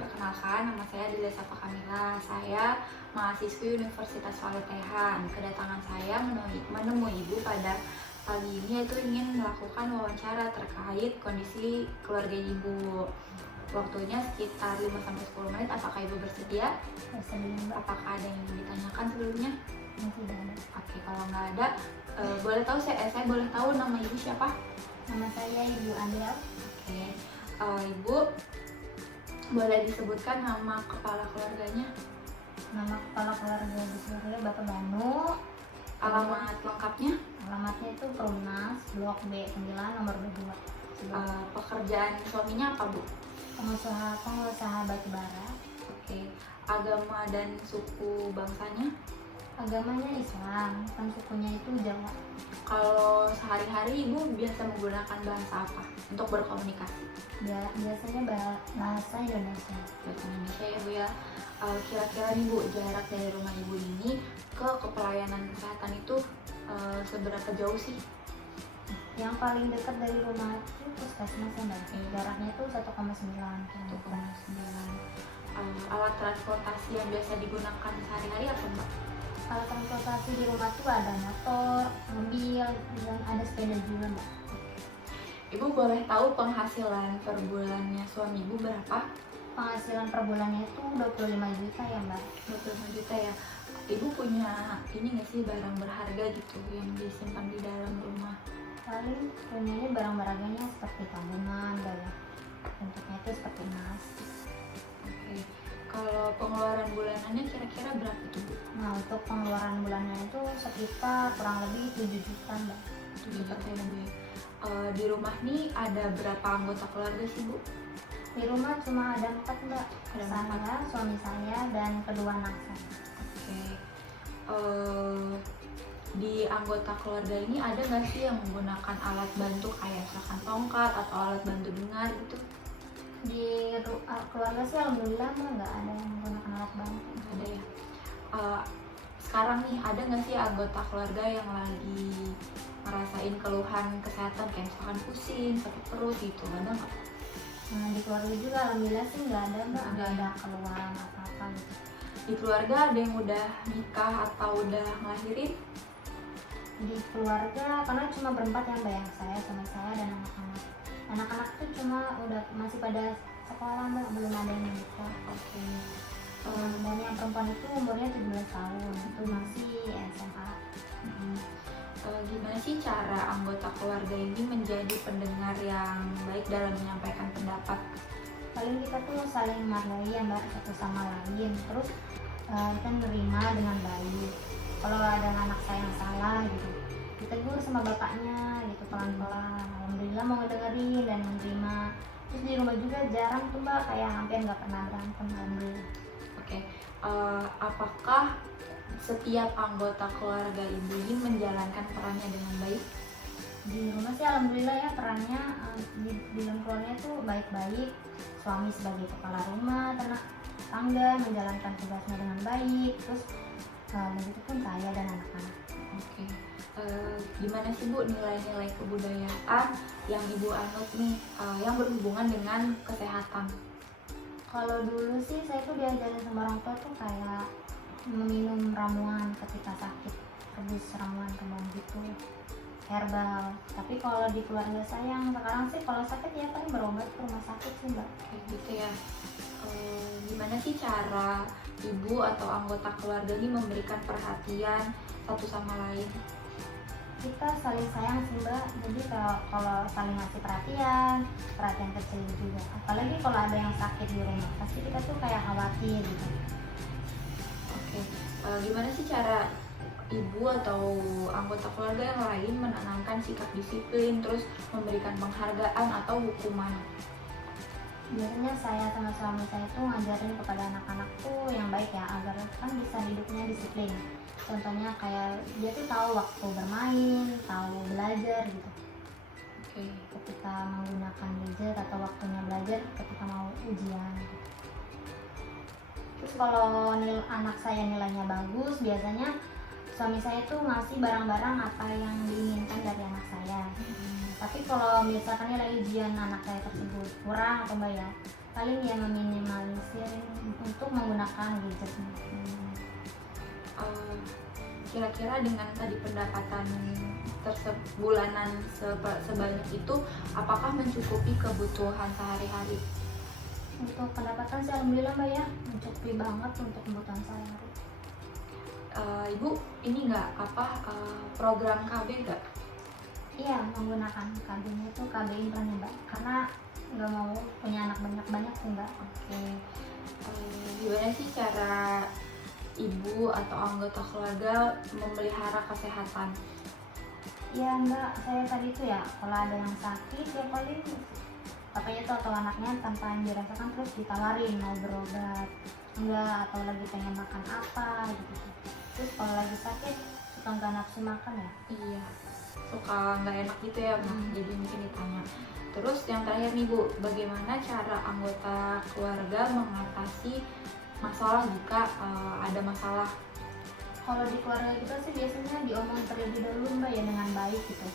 perkenalkan, nama saya Delia Safa Kamila. Saya mahasiswi Universitas Paletehan. Kedatangan saya menemui Ibu pada pagi ini yaitu ingin melakukan wawancara terkait kondisi keluarga Ibu. Waktunya sekitar 5-10 menit. Apakah Ibu bersedia? Bersedia. Apakah ada yang ingin ditanyakan sebelumnya? Tidak ada. Oke, kalau nggak ada, boleh tahu saya boleh tahu nama Ibu siapa? Nama saya Ibu Adel. Oke, Ibu boleh disebutkan nama kepala keluarganya? Nama kepala keluarga di Surabaya Bapak Banu. Alamat lengkapnya? Alamatnya itu Perumnas, Blok B9, nomor 22. Pekerjaan suaminya apa, Bu? Pengusaha batubara. Oke, agama dan suku bangsanya? Agamanya Islam, kan sukunya itu Jawa. Kalau sehari-hari Ibu biasa menggunakan bahasa apa untuk berkomunikasi? Biasanya bahasa Indonesia. Bahasa Indonesia ya, Bu ya. Kira-kira nih, Bu, jarak dari rumah Ibu ini ke pelayanan kesehatan itu seberapa jauh sih? Yang paling dekat dari rumah itu puskesmas ya Mbak. Jaraknya itu 1,9 km. Alat transportasi yang biasa digunakan sehari-hari apa, Mbak? Alat transportasi di rumah tuh ada motor, mobil, dan ada sepeda juga Mbak. Ibu boleh tahu penghasilan per bulannya suami Ibu berapa? Penghasilan per bulannya itu 25 juta ya Mbak. 25 juta ya. Ibu punya ini nggak sih barang berharga gitu yang disimpan di dalam rumah? Paling punyanya barang-barangnya seperti tabungan, Mbak ya. Bentuknya itu seperti emas. Oke. Kalau pengeluaran bulanannya kira-kira berapa tuh, Bu? Nah untuk pengeluaran bulannya itu sekitar kurang lebih 7 juta Mbak. 7 juta ya, Bu. Di rumah nih ada berapa anggota keluarga sih, Bu? Di rumah cuma ada 4 Mbak. Ada Saya, suami saya, dan kedua anak saya. Oke. Di anggota keluarga ini ada nggak sih yang menggunakan alat bantu kayak misalkan tongkat atau alat bantu dengar gitu? Di keluarga sih alhamdulillah Mbak nggak ada yang menggunakan alat bantu. Nggak ada ya. Sekarang nih ada nggak sih anggota keluarga yang lagi ngerasain keluhan kesehatan kayak misalkan pusing, sakit perut gitu? Ada nggak? Nah di keluarga juga alhamdulillah sih nggak ada Mbak, Nggak nggak ada. ada keluhan apa-apa gitu. Di keluarga ada yang udah nikah atau udah ngelahirin? Di keluarga karena cuma berempat ya Mbak, yang saya, suami saya, dan anak-anak. Anak-anak tuh cuma udah masih pada sekolah Mbak, belum ada yang nikah. Oke. Dan yang perempuan itu umurnya 17 tahun, itu masih SMA. Gimana sih cara anggota keluarga ini menjadi pendengar yang baik dalam menyampaikan pendapat? Paling kita tuh saling menghargai ya Mbak, satu sama lain. Terus kita menerima dengan baik. Kalau ada anak saya yang salah gitu, ditegur sama bapaknya gitu pelan-pelan. Alhamdulillah mau dengerin dan menerima. Terus di rumah juga jarang tuh Mbak, kayak hampir nggak pernah berantem, alhamdulillah. Oke. Apakah setiap anggota keluarga Ibu ini menjalankan perannya dengan baik? Di rumah sih alhamdulillah ya perannya di dalam keluarga tuh baik-baik. Suami sebagai kepala rumah, tangga menjalankan tugasnya dengan baik. Terus begitu pun saya dan anak-anak. Oke. Gimana sih, Bu, nilai-nilai kebudayaan yang Ibu anut nih yang berhubungan dengan kesehatan? Kalau dulu sih saya tuh diajarin sama orang tua tuh kayak meminum ramuan ketika sakit, rebus ramuan gitu, herbal. Tapi kalau di keluarga saya yang sekarang sih kalau sakit ya paling berobat ke rumah sakit sih Mbak. Kayak gitu ya. Gimana sih cara Ibu atau anggota keluarga ini memberikan perhatian satu sama lain? Kita saling sayang sih Mbak, jadi kalau saling ngasih perhatian kecil juga. Apalagi kalau ada yang sakit di rumah, pasti kita tuh kayak khawatir gitu. Oke. Gimana sih cara Ibu atau anggota keluarga yang lain menanamkan sikap disiplin, terus memberikan penghargaan atau hukuman? Biasanya saya sama suami saya tuh ngajarin kepada anak-anak tuh yang baik ya, agar kan bisa hidupnya disiplin. Contohnya kayak dia tuh tahu waktu bermain, tahu belajar gitu. Oke. Ketika menggunakan gadget atau waktunya belajar ketika mau ujian. Terus kalau anak saya nilainya bagus, biasanya suami saya tuh ngasih barang-barang apa yang diinginkan dari anak saya. Tapi kalau misalkan nilai ujian anak saya tersebut kurang atau Mbak ya, paling ya meminimalisir untuk menggunakan gadget. Eh, Kira-kira dengan tadi pendapatan bulanan sebanyak itu, apakah mencukupi kebutuhan sehari-hari? Untuk pendapatan sih alhamdulillah Mbak ya, mencukupi banget untuk kebutuhan sehari-hari. Ibu ini nggak program KB nggak? Iya, menggunakan KB-nya itu KB implan ya Mbak, karena nggak mau punya anak banyak-banyak sih Mbak. Oke. Gimana sih cara ibu atau anggota keluarga memelihara kesehatan? Iya Mbak, saya tadi itu ya kalau ada yang sakit ya paling bapaknya tuh atau anaknya tanpa yang dirasakan terus ditawarin mau berobat enggak, atau lagi pengen makan apa gitu. Terus kalau lagi sakit suka nggak nafsu makan ya. Iya, suka nggak enak gitu ya, jadi mungkin ditanya. Terus yang terakhir nih Bu, bagaimana cara anggota keluarga mengatasi masalah jika ada masalah? Kalau di keluarga kita sih biasanya diomong terlebih dahulu Mbak ya dengan baik gitu.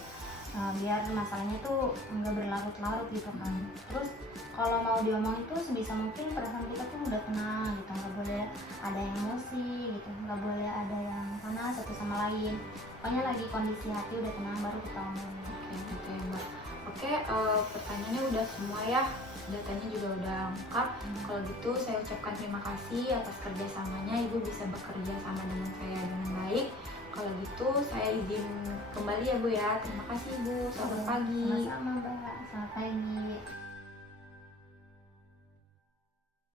Biar masalahnya tuh nggak berlarut-larut gitu kan. Terus kalau mau diomong itu sebisa mungkin perasaan kita tuh udah tenang gitu, nggak boleh ada yang emosi gitu, nggak boleh ada yang panas satu sama lain. Pokoknya lagi kondisi hati udah tenang baru kita omongin. Oke, gitu ya Mbak. Oke, pertanyaannya udah semua ya, datanya juga udah lengkap. Kalau gitu saya ucapkan terima kasih atas kerjasamanya, Ibu bisa bekerja sama dengan saya dengan baik. Kalau gitu saya izin kembali ya Bu ya. Terima kasih Bu, selamat pagi. Sama-sama Mbak, selamat pagi.